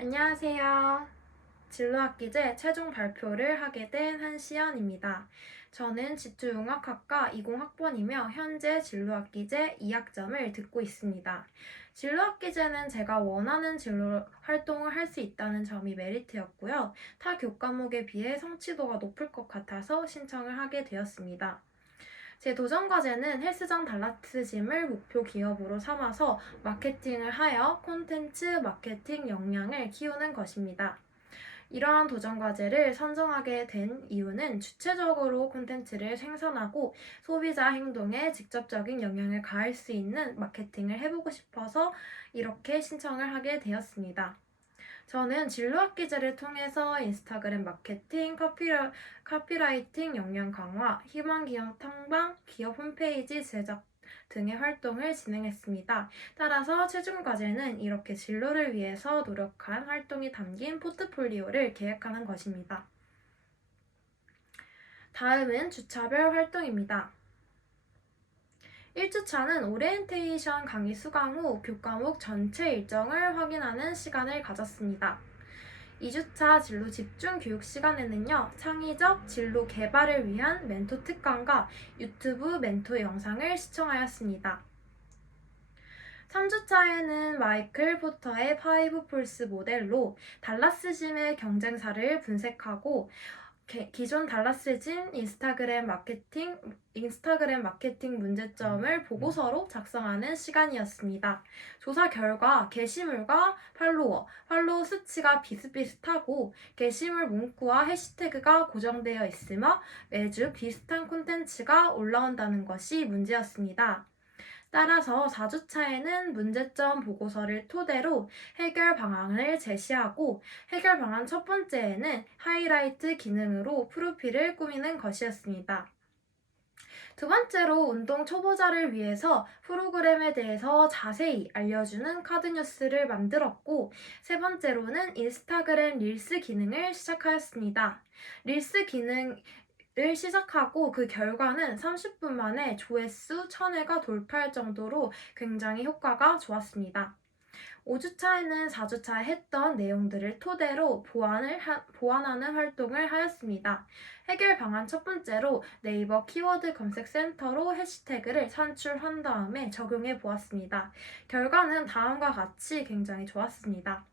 안녕하세요. 진로학기제 최종 발표를 하게 된 한시연입니다. 저는 지투융합학과 20학번이며 현재 진로학기제 2학점을 듣고 있습니다. 진로학기제는 제가 원하는 진로 활동을 할 수 있다는 점이 메리트였고요. 타 교과목에 비해 성취도가 높을 것 같아서 신청을 하게 되었습니다. 제 도전 과제는 헬스장 달라스짐을 목표 기업으로 삼아서 마케팅을 하여 콘텐츠 마케팅 역량을 키우는 것입니다. 이러한 도전 과제를 선정하게 된 이유는 주체적으로 콘텐츠를 생산하고 소비자 행동에 직접적인 영향을 가할 수 있는 마케팅을 해보고 싶어서 이렇게 신청을 하게 되었습니다. 저는 진로학기제를 통해서 인스타그램 마케팅, 카피라이팅 역량 강화, 희망기업 탐방, 기업 홈페이지 제작 등의 활동을 진행했습니다. 따라서 최종 과제는 이렇게 진로를 위해서 노력한 활동이 담긴 포트폴리오를 계획하는 것입니다. 다음은 주차별 활동입니다. 1주차는 오리엔테이션 강의 수강 후 교과목 전체 일정을 확인하는 시간을 가졌습니다. 2주차 진로 집중 교육 시간에는요, 창의적 진로 개발을 위한 멘토 특강과 유튜브 멘토 영상을 시청하였습니다. 3주차에는 마이클 포터의 파이브 폴스 모델로 달라스짐의 경쟁사를 분석하고 기존 달라스짐 인스타그램 마케팅 문제점을 보고서로 작성하는 시간이었습니다. 조사 결과 게시물과 팔로워 수치가 비슷비슷하고 게시물 문구와 해시태그가 고정되어 있으며 매주 비슷한 콘텐츠가 올라온다는 것이 문제였습니다. 따라서 4주차에는 문제점 보고서를 토대로 해결 방안을 제시하고 해결 방안 첫 번째에는 하이라이트 기능으로 프로필을 꾸미는 것이었습니다. 두 번째로 운동 초보자를 위해서 프로그램에 대해서 자세히 알려주는 카드 뉴스를 만들었고, 세 번째로는 인스타그램 릴스 기능을 시작하였습니다. 릴스 기능을 시작하고 그 결과는 30분 만에 조회수 1000회가 돌파할 정도로 굉장히 효과가 좋았습니다. 5주차에는 4주차에 했던 내용들을 토대로 보완하는 활동을 하였습니다. 해결 방안 첫 번째로 네이버 키워드 검색 센터로 해시태그를 산출한 다음에 적용해 보았습니다. 결과는 다음과 같이 굉장히 좋았습니다.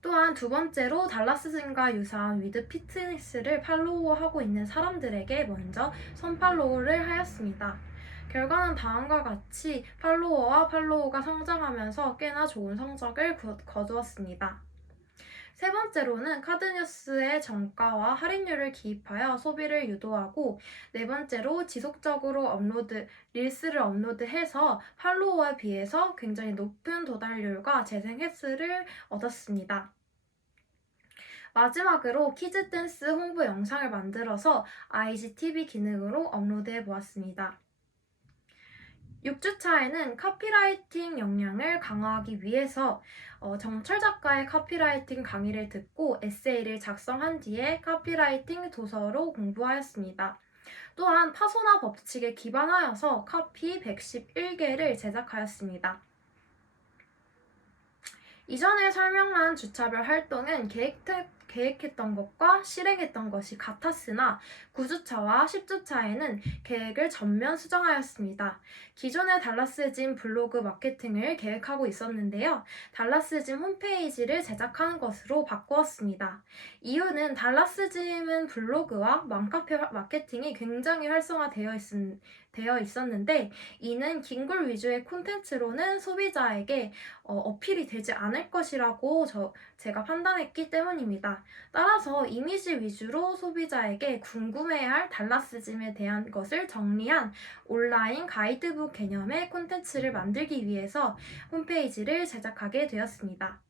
또한 두 번째로 달라스짐과 유사한 위드 피트니스를 팔로우하고 있는 사람들에게 먼저 선팔로우를 하였습니다. 결과는 다음과 같이 팔로워가 성장하면서 꽤나 좋은 성적을 거두었습니다. 세 번째로는 카드뉴스의 정가와 할인율을 기입하여 소비를 유도하고, 네 번째로 지속적으로 릴스를 업로드해서 팔로워에 비해서 굉장히 높은 도달률과 재생 횟수를 얻었습니다. 마지막으로 키즈 댄스 홍보 영상을 만들어서 IGTV 기능으로 업로드해 보았습니다. 6주차에는 카피라이팅 역량을 강화하기 위해서 정철 작가의 카피라이팅 강의를 듣고 에세이를 작성한 뒤에 카피라이팅 도서로 공부하였습니다. 또한 파소나 법칙에 기반하여서 카피 111개를 제작하였습니다. 이전에 설명한 주차별 활동은 계획했던 것과 실행했던 것이 같았으나 9주차와 10주차에는 계획을 전면 수정하였습니다. 기존의 달라스짐 블로그 마케팅을 계획하고 있었는데요. 달라스짐 홈페이지를 제작하는 것으로 바꾸었습니다. 이유는 달라스짐은 블로그와 맘카페 마케팅이 굉장히 활성화되어 있었는데, 이는 긴글 위주의 콘텐츠로는 소비자에게 어필이 되지 않을 것이라고 제가 판단했기 때문입니다. 따라서 이미지 위주로 소비자에게 궁금해할 달라스짐에 대한 것을 정리한 온라인 가이드북 개념의 콘텐츠를 만들기 위해서 홈페이지를 제작하게 되었습니다.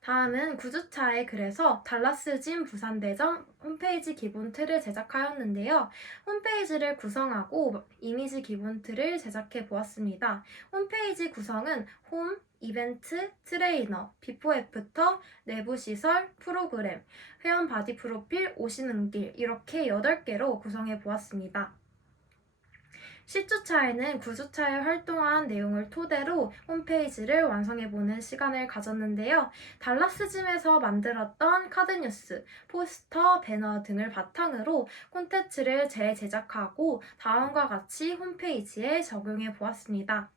다음은 9주차에 그래서 달라스짐 부산대점 홈페이지 기본 틀을 제작하였는데요. 홈페이지를 구성하고 이미지 기본 틀을 제작해 보았습니다. 홈페이지 구성은 홈, 이벤트, 트레이너, 비포 애프터, 내부 시설, 프로그램, 회원 바디 프로필, 오시는 길 이렇게 8개로 구성해 보았습니다. 10주차에는 9주차에 활동한 내용을 토대로 홈페이지를 완성해보는 시간을 가졌는데요. 달라스짐에서 만들었던 카드뉴스, 포스터, 배너 등을 바탕으로 콘텐츠를 재제작하고 다음과 같이 홈페이지에 적용해 보았습니다.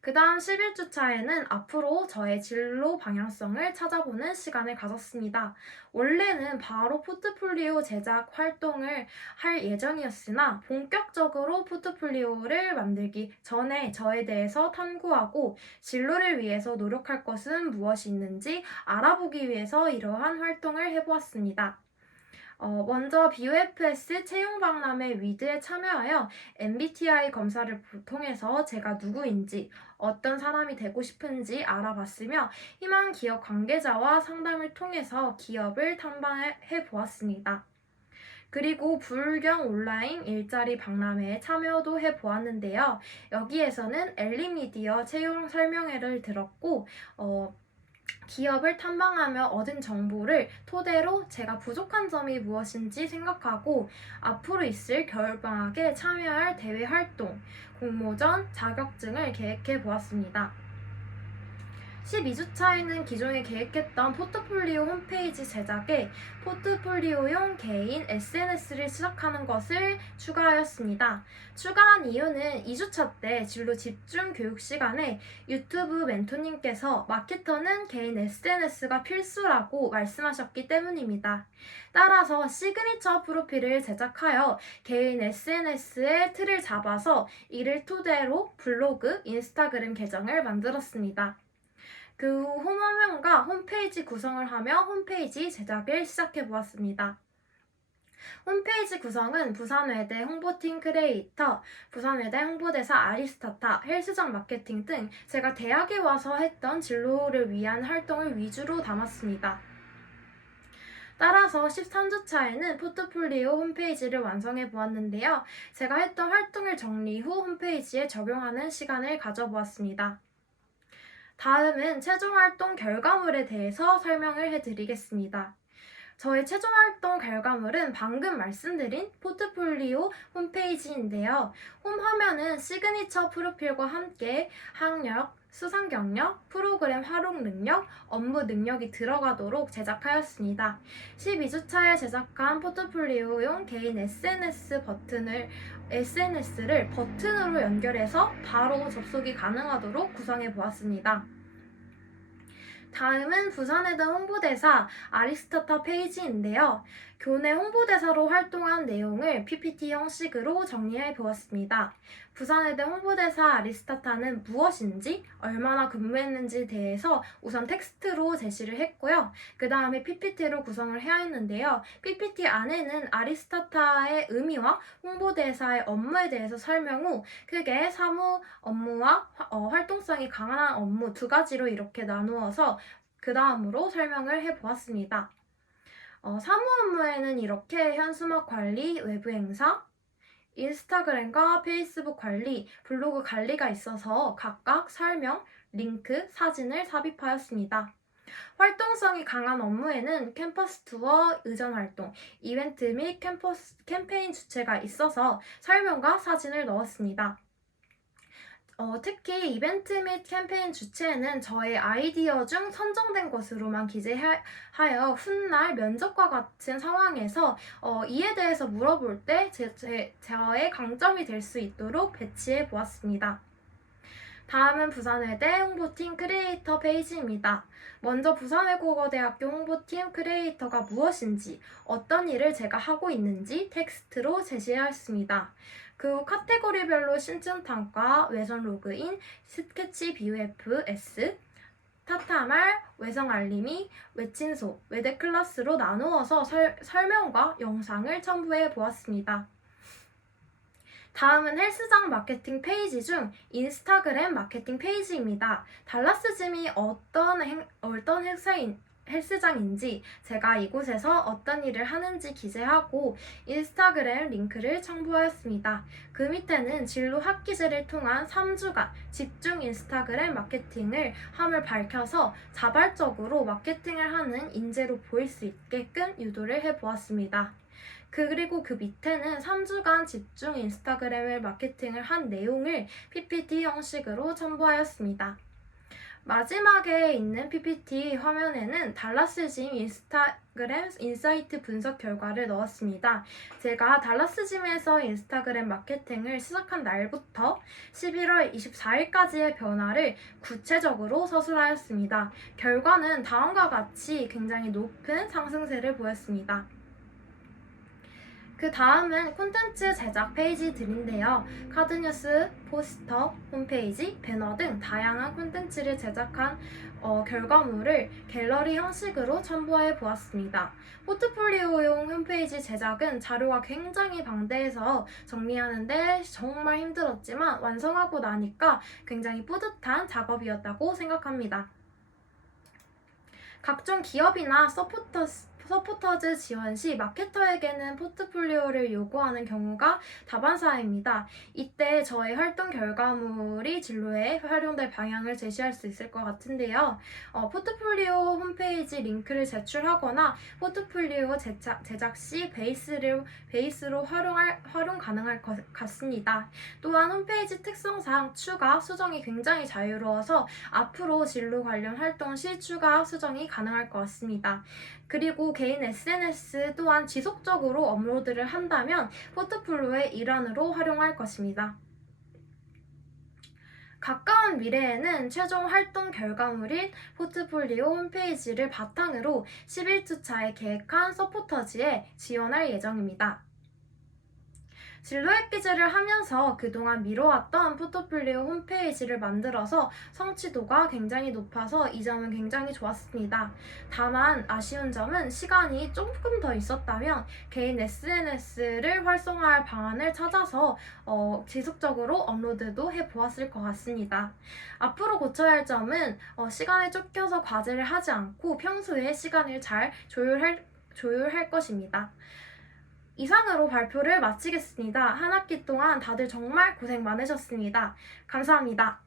그 다음 11주차에는 앞으로 저의 진로 방향성을 찾아보는 시간을 가졌습니다. 원래는 바로 포트폴리오 제작 활동을 할 예정이었으나 본격적으로 포트폴리오를 만들기 전에 저에 대해서 탐구하고 진로를 위해서 노력할 것은 무엇이 있는지 알아보기 위해서 이러한 활동을 해보았습니다. 먼저 BUFS 채용 박람회 위드에 참여하여 MBTI 검사를 통해서 제가 누구인지, 어떤 사람이 되고 싶은지 알아봤으며 희망 기업 관계자와 상담을 통해서 기업을 탐방해 보았습니다. 그리고 불경 온라인 일자리 박람회에 참여도 해 보았는데요. 여기에서는 엘리미디어 채용 설명회를 들었고, 기업을 탐방하며 얻은 정보를 토대로 제가 부족한 점이 무엇인지 생각하고 앞으로 있을 겨울방학에 참여할 대외 활동, 공모전, 자격증을 계획해 보았습니다. 12주차에는 기존에 계획했던 포트폴리오 홈페이지 제작에 포트폴리오용 개인 SNS를 시작하는 것을 추가하였습니다. 추가한 이유는 2주차 때 진로 집중 교육 시간에 유튜브 멘토님께서 마케터는 개인 SNS가 필수라고 말씀하셨기 때문입니다. 따라서 시그니처 프로필을 제작하여 개인 SNS의 틀을 잡아서 이를 토대로 블로그, 인스타그램 계정을 만들었습니다. 그 후 홈화면과 홈페이지 구성을 하며 홈페이지 제작을 시작해 보았습니다. 홈페이지 구성은 부산외대 홍보팀 크리에이터, 부산외대 홍보대사 아리스타타, 헬스장 마케팅 등 제가 대학에 와서 했던 진로를 위한 활동을 위주로 담았습니다. 따라서 13주차에는 포트폴리오 홈페이지를 완성해 보았는데요. 제가 했던 활동을 정리 후 홈페이지에 적용하는 시간을 가져보았습니다. 다음은 최종 활동 결과물에 대해서 설명을 해드리겠습니다. 저의 최종 활동 결과물은 방금 말씀드린 포트폴리오 홈페이지인데요. 홈 화면은 시그니처 프로필과 함께 학력, 수상 경력, 프로그램 활용 능력, 업무 능력이 들어가도록 제작하였습니다. 12주차에 제작한 포트폴리오용 개인 SNS를 버튼으로 연결해서 바로 접속이 가능하도록 구성해 보았습니다. 다음은 부산외대 홍보대사 아리스타타 페이지인데요. 교내 홍보대사로 활동한 내용을 PPT 형식으로 정리해 보았습니다. 부산외대 홍보대사 아리스타타는 무엇인지, 얼마나 근무했는지에 대해서 우선 텍스트로 제시를 했고요. 그 다음에 PPT로 구성을 해야 했는데요. PPT 안에는 아리스타타의 의미와 홍보대사의 업무에 대해서 설명 후 크게 사무 업무와 활동성이 강한 업무 두 가지로 이렇게 나누어서 그 다음으로 설명을 해보았습니다. 사무 업무에는 이렇게 현수막 관리, 외부 행사, 인스타그램과 페이스북 관리, 블로그 관리가 있어서 각각 설명, 링크, 사진을 삽입하였습니다. 활동성이 강한 업무에는 캠퍼스 투어, 의전 활동, 이벤트 및 캠페인 주체가 있어서 설명과 사진을 넣었습니다. 특히 이벤트 및 캠페인 주체에는 저의 아이디어 중 선정된 것으로만 기재하여 훗날 면접과 같은 상황에서 이에 대해서 물어볼 때 저의 강점이 될 수 있도록 배치해 보았습니다. 다음은 부산외대 홍보팀 크리에이터 페이지입니다. 먼저 부산외국어대학교 홍보팀 크리에이터가 무엇인지, 어떤 일을 제가 하고 있는지 텍스트로 제시하였습니다. 그 후 카테고리별로 신춘탐과, 외선 로그인, 스케치 BUFS, 타타말, 외성 알림이, 외친소, 외대 클래스로 나누어서 설명과 영상을 첨부해 보았습니다. 다음은 헬스장 마케팅 페이지 중 인스타그램 마케팅 페이지입니다. 달라스짐이 어떤 헬스장인지, 제가 이곳에서 어떤 일을 하는지 기재하고 인스타그램 링크를 첨부하였습니다. 그 밑에는 진로 학기제를 통한 3주간 집중 인스타그램 마케팅을 함을 밝혀서 자발적으로 마케팅을 하는 인재로 보일 수 있게끔 유도를 해보았습니다. 그리고 그 밑에는 3주간 집중 인스타그램을 마케팅을 한 내용을 PPT 형식으로 첨부하였습니다. 마지막에 있는 PPT 화면에는 달라스짐 인스타그램 인사이트 분석 결과를 넣었습니다. 제가 달라스짐에서 인스타그램 마케팅을 시작한 날부터 11월 24일까지의 변화를 구체적으로 서술하였습니다. 결과는 다음과 같이 굉장히 높은 상승세를 보였습니다. 그 다음은 콘텐츠 제작 페이지들인데요. 카드뉴스, 포스터, 홈페이지, 배너 등 다양한 콘텐츠를 제작한 결과물을 갤러리 형식으로 첨부해 보았습니다. 포트폴리오용 홈페이지 제작은 자료가 굉장히 방대해서 정리하는데 정말 힘들었지만 완성하고 나니까 굉장히 뿌듯한 작업이었다고 생각합니다. 각종 기업이나 서포터즈 지원 시 마케터에게는 포트폴리오를 요구하는 경우가 다반사입니다. 이때 저의 활동 결과물이 진로에 활용될 방향을 제시할 수 있을 것 같은데요. 포트폴리오 홈페이지 링크를 제출하거나 포트폴리오 제작 시 베이스로 활용 가능할 것 같습니다. 또한 홈페이지 특성상 추가, 수정이 굉장히 자유로워서 앞으로 진로 관련 활동 시 추가, 수정이 가능할 것 같습니다. 그리고 개인 SNS 또한 지속적으로 업로드를 한다면 포트폴리오의 일환으로 활용할 것입니다. 가까운 미래에는 최종 활동 결과물인 포트폴리오 홈페이지를 바탕으로 11주차에 계획한 서포터즈에 지원할 예정입니다. 진로의 기재를 하면서 그동안 미뤄왔던 포트폴리오 홈페이지를 만들어서 성취도가 굉장히 높아서 이 점은 굉장히 좋았습니다. 다만 아쉬운 점은 시간이 조금 더 있었다면 개인 SNS를 활성화할 방안을 찾아서 지속적으로 업로드도 해보았을 것 같습니다. 앞으로 고쳐야 할 점은 시간에 쫓겨서 과제를 하지 않고 평소에 시간을 잘 조율할 것입니다. 이상으로 발표를 마치겠습니다. 한 학기 동안 다들 정말 고생 많으셨습니다. 감사합니다.